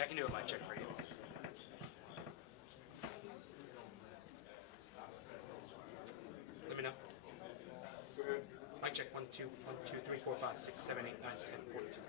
Yeah, I can do a mic check for you. Let me know. Go ahead. Mic check. 1, 2, 1, 2, 3, 4, 5, 6, 7, 8, 9, 10, 42.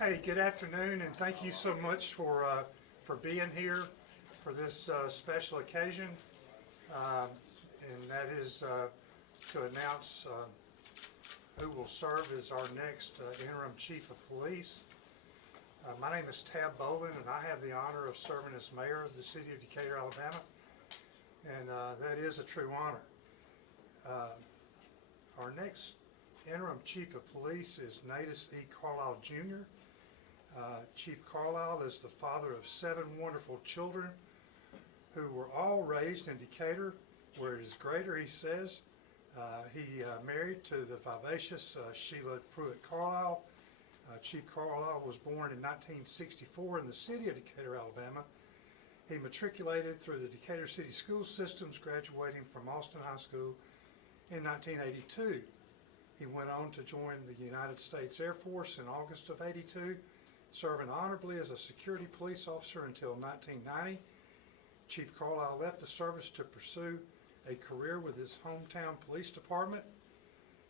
Hey, good afternoon, and thank you so much for being here for this special occasion, and that is to announce who will serve as our next interim chief of police. My name is Tab Bolin, and I have the honor of serving as mayor of the city of Decatur, Alabama, and that is a true honor. Our next interim chief of police is Natus E. Carlisle Jr. Chief Carlisle is the father of 7 wonderful children who were all raised in Decatur, where it is greater, he says. He married to the vivacious Sheila Pruitt Carlisle. Chief Carlisle was born in 1964 in the city of Decatur, Alabama. He matriculated through the Decatur City School Systems, graduating from Austin High School in 1982. He went on to join the United States Air Force in August of '82, serving honorably as a security police officer until 1990. Chief Carlisle left the service to pursue a career with his hometown police department.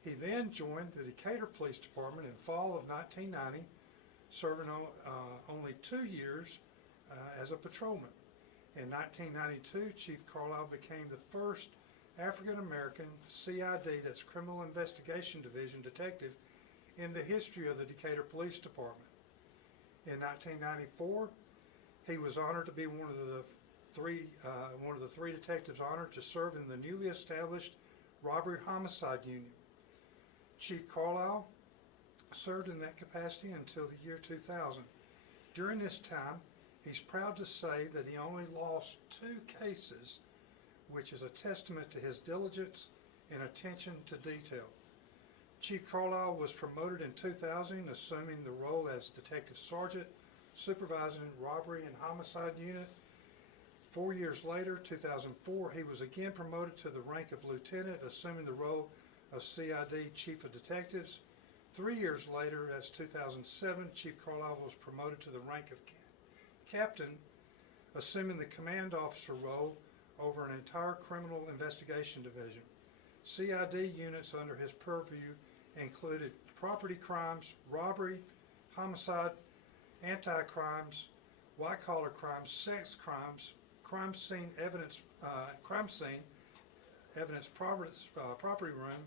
He then joined the Decatur Police Department in fall of 1990, serving only 2 years as a patrolman. In 1992, Chief Carlisle became the first African-American CID, that's Criminal Investigation Division detective, in the history of the Decatur Police Department. In 1994, he was honored to be one of the three detectives honored to serve in the newly established Robbery Homicide Unit. Chief Carlisle served in that capacity until the year 2000. During this time, he's proud to say that he only lost 2 cases, which is a testament to his diligence and attention to detail. Chief Carlisle was promoted in 2000, assuming the role as Detective Sergeant, supervising Robbery and Homicide Unit. 4 years later, 2004, he was again promoted to the rank of Lieutenant, assuming the role of CID Chief of Detectives. 3 years later, as 2007, Chief Carlisle was promoted to the rank of Captain, assuming the command officer role over an entire criminal investigation division. CID units under his purview included property crimes, robbery, homicide, anti-crimes, white-collar crimes, sex crimes, crime scene evidence, evidence property room,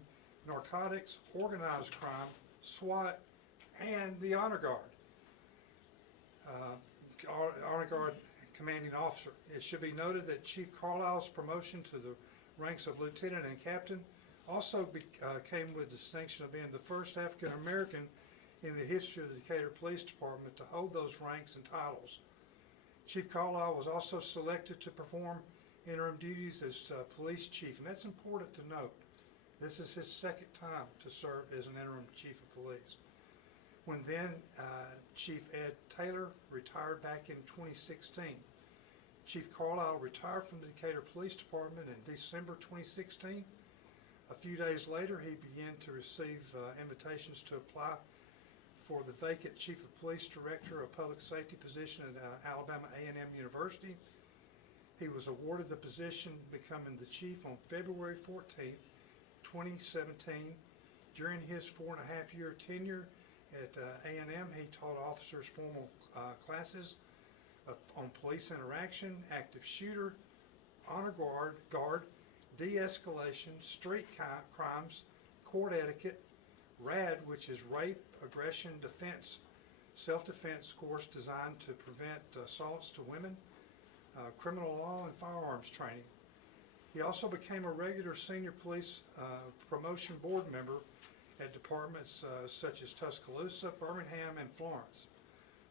narcotics, organized crime, SWAT, and the Honor Guard. Honor Guard commanding officer. It should be noted that Chief Carlisle's promotion to the ranks of lieutenant and captain also came with distinction of being the first African American in the history of the Decatur Police Department to hold those ranks and titles. Chief Carlisle was also selected to perform interim duties as police chief, and that's important to note. This is his second time to serve as an interim chief of police. When then Chief Ed Taylor retired back in 2016. Chief Carlisle retired from the Decatur Police Department in December 2016. A few days later, he began to receive invitations to apply for the vacant Chief of Police Director of Public Safety position at Alabama A&M University. He was awarded the position, becoming the chief on February 14th, 2017. During his 4.5-year tenure at A&M, he taught officers formal classes on police interaction, active shooter, honor guard, de-escalation, street crimes, court etiquette, RAD, which is rape, aggression, defense, self-defense course designed to prevent assaults to women, criminal law and firearms training. He also became a regular senior police promotion board member at departments such as Tuscaloosa, Birmingham, and Florence.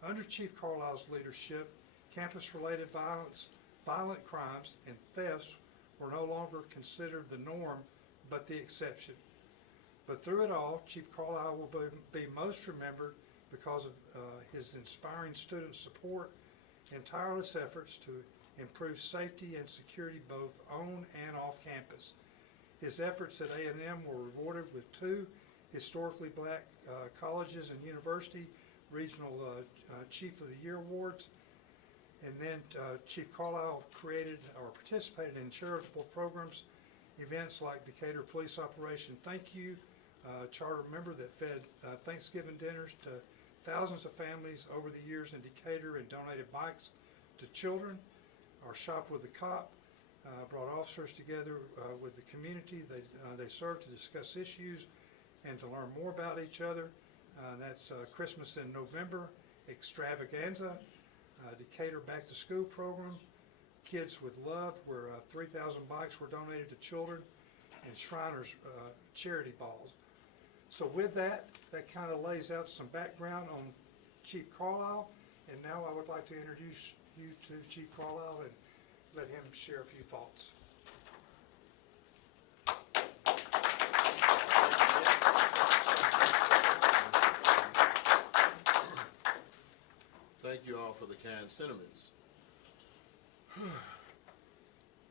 Under Chief Carlisle's leadership, campus-related violence, violent crimes, and thefts were no longer considered the norm, but the exception. But through it all, Chief Carlisle will be most remembered because of his inspiring student support and tireless efforts to improve safety and security both on and off campus. His efforts at A&M were rewarded with 2 historically black colleges and university regional Chief of the Year awards. And then Chief Carlisle created or participated in charitable programs, events like Decatur Police Operation Thank You, charter member that fed Thanksgiving dinners to thousands of families over the years in Decatur and donated bikes to children. Our Shop with the Cop brought officers together with the community. They served to discuss issues and to learn more about each other. That's Christmas in November, Extravaganza, Decatur Back to School program, Kids with Love, where 3,000 bikes were donated to children, and Shriners charity balls. So with that kind of lays out some background on Chief Carlisle, and now I would like to introduce you to Chief Carlisle and let him share a few thoughts. Thank you all for the kind sentiments.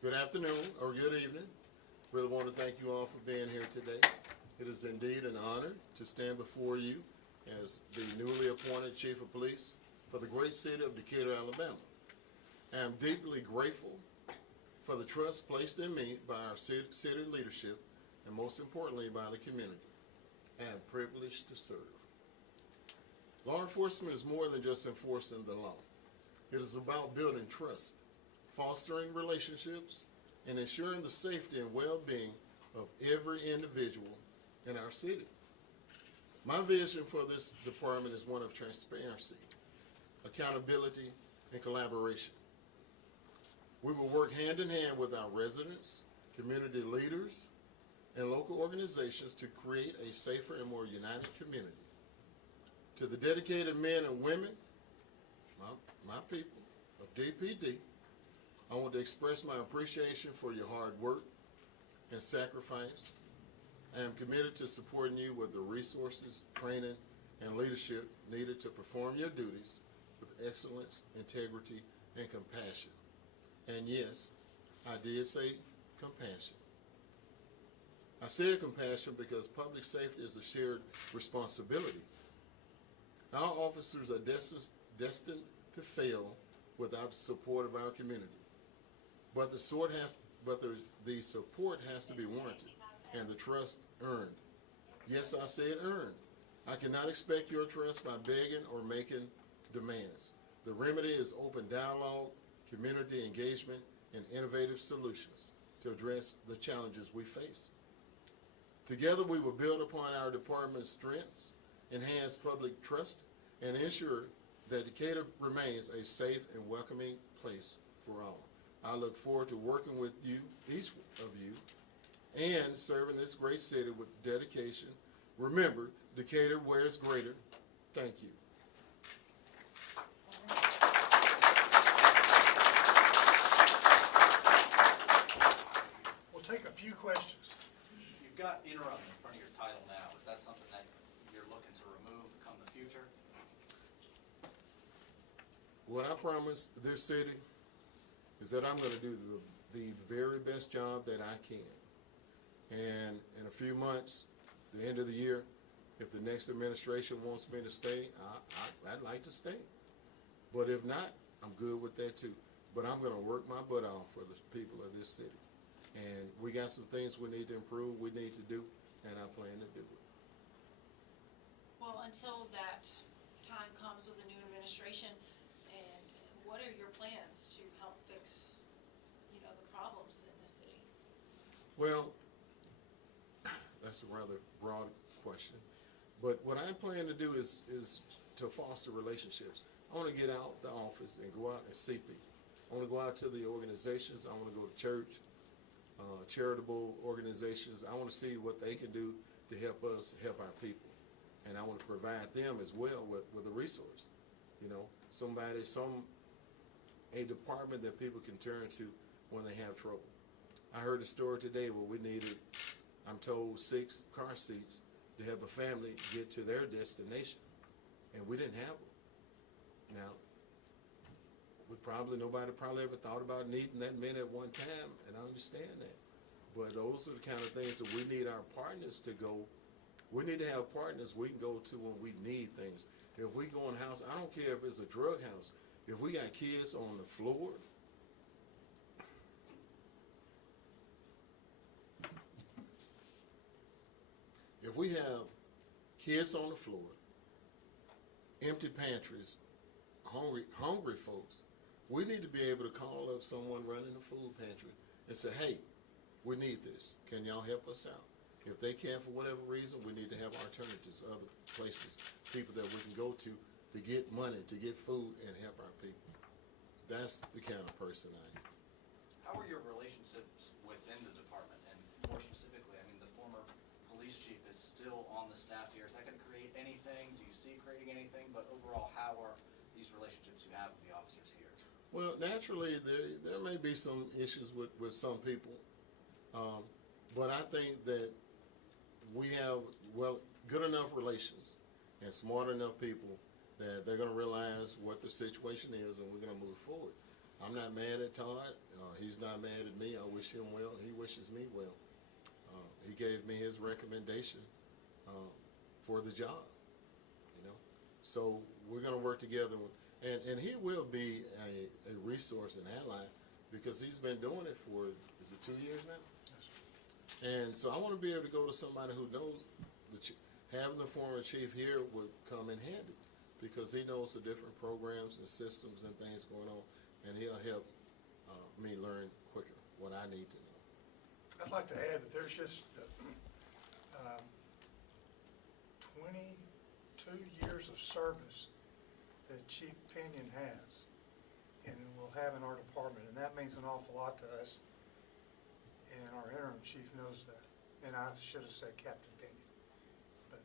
Good afternoon or good evening. Really want to thank you all for being here today. It is indeed an honor to stand before you as the newly appointed Chief of Police for the great city of Decatur, Alabama. I am deeply grateful for the trust placed in me by our city leadership and most importantly by the community. I am privileged to serve. Law enforcement is more than just enforcing the law. It is about building trust, fostering relationships, and ensuring the safety and well-being of every individual in our city. My vision for this department is one of transparency, accountability, and collaboration. We will work hand in hand with our residents, community leaders, and local organizations to create a safer and more united community. To the dedicated men and women, my people of DPD, I want to express my appreciation for your hard work and sacrifice. I am committed to supporting you with the resources, training, and leadership needed to perform your duties with excellence, integrity, and compassion. And yes, I did say compassion. I said compassion because public safety is a shared responsibility. Our officers are destined to fail without the support of our community. But the support has to be warranted and the trust earned. Yes, I said earned. I cannot expect your trust by begging or making demands. The remedy is open dialogue, community engagement, and innovative solutions to address the challenges we face. Together, we will build upon our department's strengths, enhance public trust, and ensure that Decatur remains a safe and welcoming place for all. I look forward to working with you, each of you, and serving this great city with dedication. Remember, Decatur wears greater. Thank you. We'll take a few questions. You've got interim in front of your title now. Is that something that you're looking to remove come the future? What I promise this city is that I'm going to do the very best job that I can. And in a few months, the end of the year, if the next administration wants me to stay, I'd like to stay. But if not, I'm good with that too. But I'm going to work my butt off for the people of this city. And we got some things we need to improve, we need to do, and I plan to do it. Well, until that time comes with a new administration, and what are your plans to help fix, the problems in the city? Well, that's a rather broad question. But what I plan to do is to foster relationships. I want to get out the office and go out and see people. I want to go out to the organizations. I want to go to church, charitable organizations. I want to see what they can do to help us help our people. And I want to provide them as well with a resource. A department that people can turn to when they have trouble. I heard a story today where we needed, I'm told, 6 car seats to help a family get to their destination, and we didn't have them. Now, nobody probably ever thought about needing that many at one time, and I understand that. But those are the kind of things that we need our partners to go. We need to have partners we can go to when we need things. If we go in a house, I don't care if it's a drug house. If we got kids on the floor, if we have kids on the floor, empty pantries, hungry folks, we need to be able to call up someone running the food pantry and say, hey, we need this. Can y'all help us out? If they can't for whatever reason, we need to have alternatives, other places, people that we can go to get money, to get food, and help our people. That's the kind of person I am. How are your relationships within the department? And more specifically, the former police chief is still on the staff here. Is that going to create anything? Do you see creating anything? But overall, how are these relationships you have with the officers here? Well, naturally, there may be some issues with some people. But I think that we have, good enough relations and smart enough people that they're going to realize what the situation is, and we're going to move forward. I'm not mad at Todd. He's not mad at me. I wish him well. He wishes me well. He gave me his recommendation for the job, So we're going to work together. And he will be a resource and ally because he's been doing it for, is it 2 years now? And so I want to be able to go to somebody who knows having the former chief here would come in handy because he knows the different programs and systems and things going on, and he'll help me learn quicker what I need to know. I'd like to add that there's just 22 years of service that Chief Pinion has and will have in our department, and that means an awful lot to us. And our interim chief knows that. And I should have said Captain Pinion. But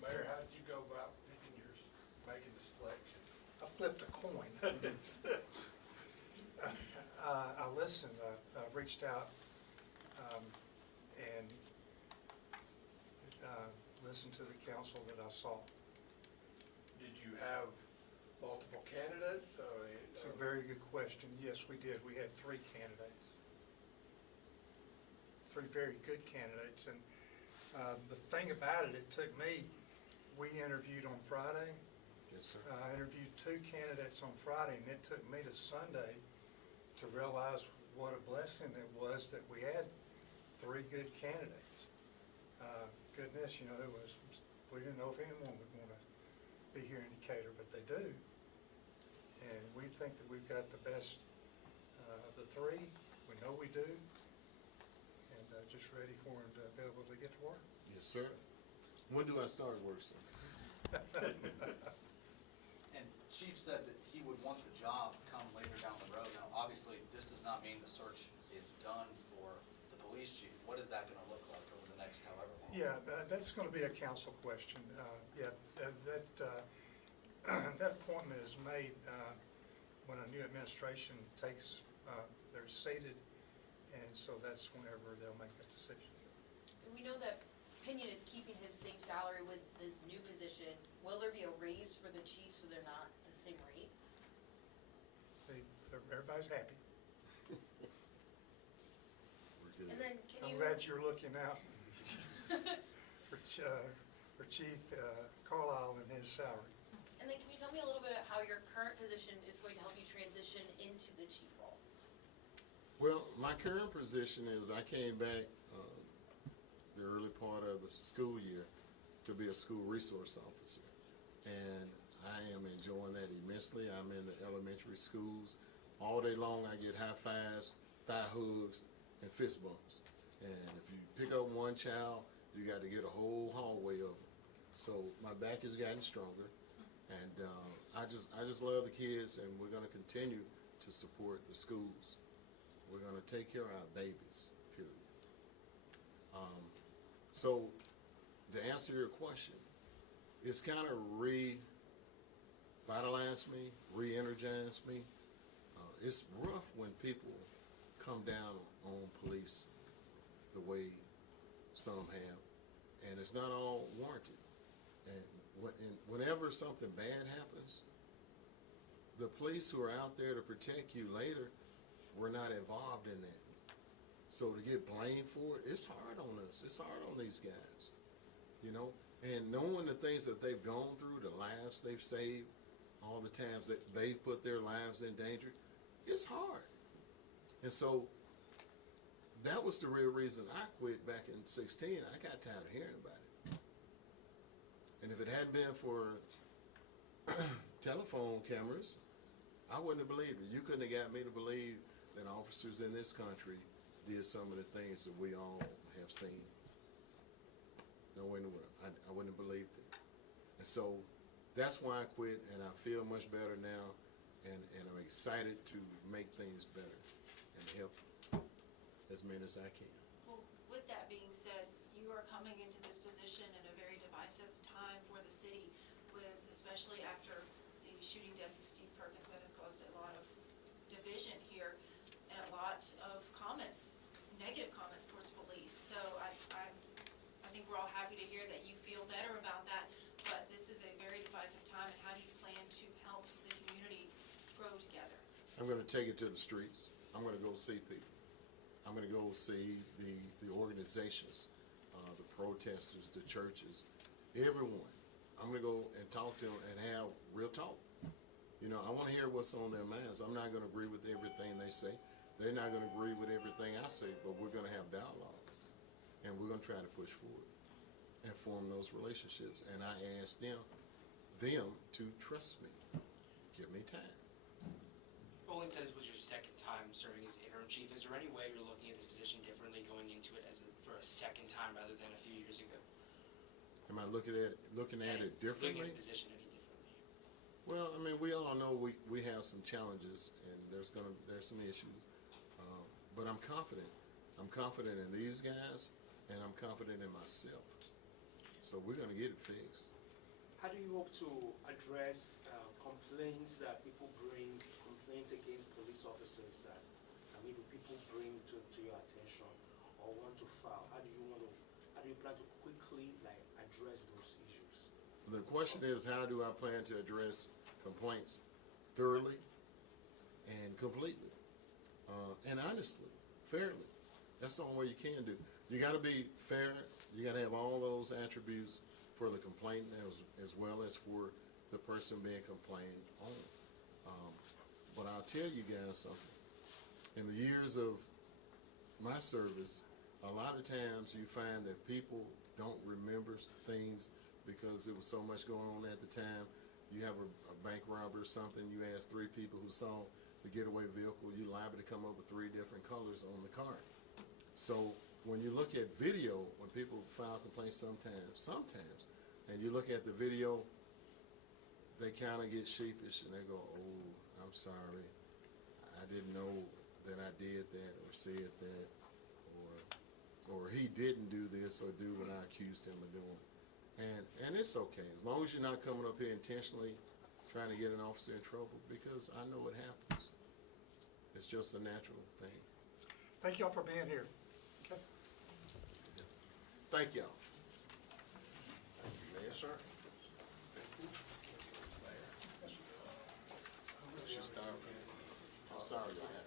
Mayor, how did you go about making the selection? I flipped a coin. I listened. I reached out and listened to the council that I saw. Did you have multiple candidates? It's a very good question. Yes, we did. We had 3 candidates. 3 very good candidates. And the thing about it took me, we interviewed on Friday. Yes, sir. I interviewed 2 candidates on Friday, and it took me to Sunday to realize what a blessing it was that we had 3 good candidates. Goodness, we didn't know if anyone would want to be here in Decatur, but they do. And we think that we've got the best of the three. We know we do. And just ready for him to be able to get to work. Yes, sir. When do I start work, sir? And Chief said that he would want the job come later down the road. Now, obviously, this does not mean the search is done for the police chief. What is that gonna look like over the next however long? Yeah, that's going to be a council question. Yeah, that appointment is made when a new administration takes, they're seated, and so that's whenever they'll make that decision. We know that Pinion is keeping his same salary with this new position. Will there be a raise for the chief so they're not the same rate? Everybody's happy. We're good. And then can I'm you? glad you're looking out for Chief Carlisle and his salary. And then can you tell me a little bit about how your current position is going to help you transition into the chief role? Well, my current position is I came back the early part of the school year to be a school resource officer. And I am enjoying that immensely. I'm in the elementary schools. All day long I get high fives, thigh hugs, and fist bumps. And if you pick up one child, you got to get a whole hallway of them. So my back has gotten stronger. And I just love the kids, and we're going to continue to support the schools. We're going to take care of our babies, period. So to answer your question, it's kind of revitalized me, re-energized me. It's rough when people come down on police the way some have, and it's not all warranted. And whenever something bad happens, the police who are out there to protect you later were not involved in that. So to get blamed for it, it's hard on us. It's hard on these guys, you know? And knowing the things that they've gone through, the lives they've saved, all the times that they've put their lives in danger, it's hard. And so that was the real reason I quit back in 2016. I got tired of hearing about it. And if it hadn't been for telephone cameras, I wouldn't have believed it. You couldn't have got me to believe that officers in this country did some of the things that we all have seen. Nowhere in the world. I wouldn't have believed it. And so that's why I quit, and I feel much better now, and I'm excited to make things better and help as many as I can. Well, with that being said, you are coming into this position in a very divisive time for the city, with, especially after the shooting death of Steve Perkins, that has caused a lot of division here and a lot of comments, negative comments towards police. So I think we're all happy to hear that you feel better about that, but this is a very divisive time, and how do you plan to help the community grow together? I'm going to take it to the streets. I'm going to go see people. I'm going to go see the organizations, the protesters, the churches, everyone. I'm going to go and talk to them and have real talk. You know, I want to hear what's on their minds. I'm not going to agree with everything they say. They're not going to agree with everything I say, but we're going to have dialogue. And we're going to try to push forward and form those relationships. And I ask them to trust me. Give me time. Bowling said this was your second time serving as interim chief. Is there any way you're looking at this position differently going into it for a second time rather than a few years ago? Am I looking at it differently? Looking at the position any differently? Well, I mean, we all know we have some challenges, and there's some issues. But I'm confident. I'm confident in these guys, and I'm confident in myself. So we're going to get it fixed. How do you hope to address complaints that people bring, complaints against police officers that maybe people bring to your attention or want to file? How do you plan to quickly address those issues? The question is, how do I plan to address complaints thoroughly and completely, and honestly, fairly? That's the only way you can do. You got to be fair. You got to have all those attributes for the complainant as well as for the person being complained on. But I'll tell you guys something. In the years of my service, a lot of times you find that people don't remember things because there was so much going on at the time. you have a bank robber or something, you ask 3 people who saw the getaway vehicle, you liable to come up with 3 different colors on the card. So when you look at video, when people file complaints sometimes, and you look at the video, they kind of get sheepish and they go, oh, I'm sorry, I didn't know that I did that or said that, or he didn't do this or do what I accused him of doing. And it's okay, as long as you're not coming up here intentionally trying to get an officer in trouble, because I know it happens. It's just a natural thing. Thank y'all for being here. Okay. Thank y'all. Yes, sir. She's starving. I'm sorry, y'all.